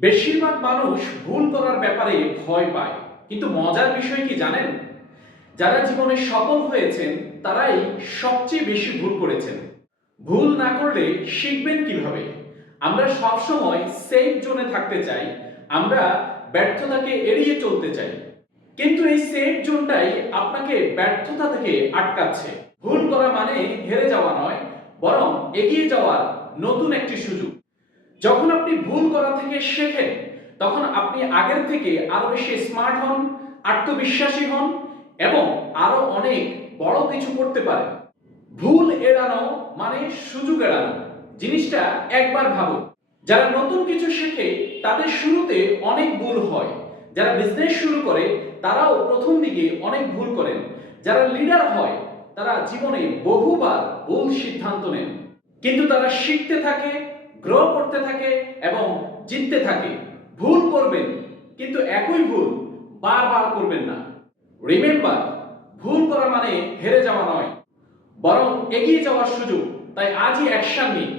বেশিরভাগ মানুষ ভুল করার ব্যাপারে ভয় পায়, কিন্তু মজার বিষয় কি জানেন? যারা জীবনে সফল হয়েছেন তারাই সবচেয়ে বেশি ভুল করেছেন। ভুল না করলে শিখবেন কিভাবে? আমরা সবসময় সেফ জোনে থাকতে চাই, আমরা ব্যর্থতাকে এড়িয়ে চলতে চাই, কিন্তু এই সেফ জোনটাই আপনাকে ব্যর্থতা থেকে আটকাচ্ছে। ভুল করা মানে হেরে যাওয়া নয়, বরং এগিয়ে যাওয়ার নতুন একটি সুযোগ। যখন আপনি ভুল করা থেকে শেখেন, তখন আপনি আগের থেকে আরো বেশি স্মার্ট হন, আত্মবিশ্বাসী হন এবং আরো অনেক বড় কিছু করতে পারেন। ভুল এড়ানো মানে সুযোগ এড়ানো, জিনিসটা একবার ভাবুন। যারা নতুন কিছু শেখে তাদের শুরুতে অনেক ভুল হয়। যারা বিজনেস শুরু করে তারাও প্রথম দিকে অনেক ভুল করেন। যারা লিডার হয় তারা জীবনে বহুবার ভুল সিদ্ধান্ত নেন, কিন্তু তারা শিখতে থাকে, গ্রো করতে থাকে এবং জিততে থাকে। ভুল করবেন, কিন্তু একই ভুল বারবার করবেন না। রিমেম্বার, ভুল করা মানে হেরে যাওয়া নয়, বরং এগিয়ে যাওয়ার সুযোগ। তাই আজই অ্যাকশন নিন।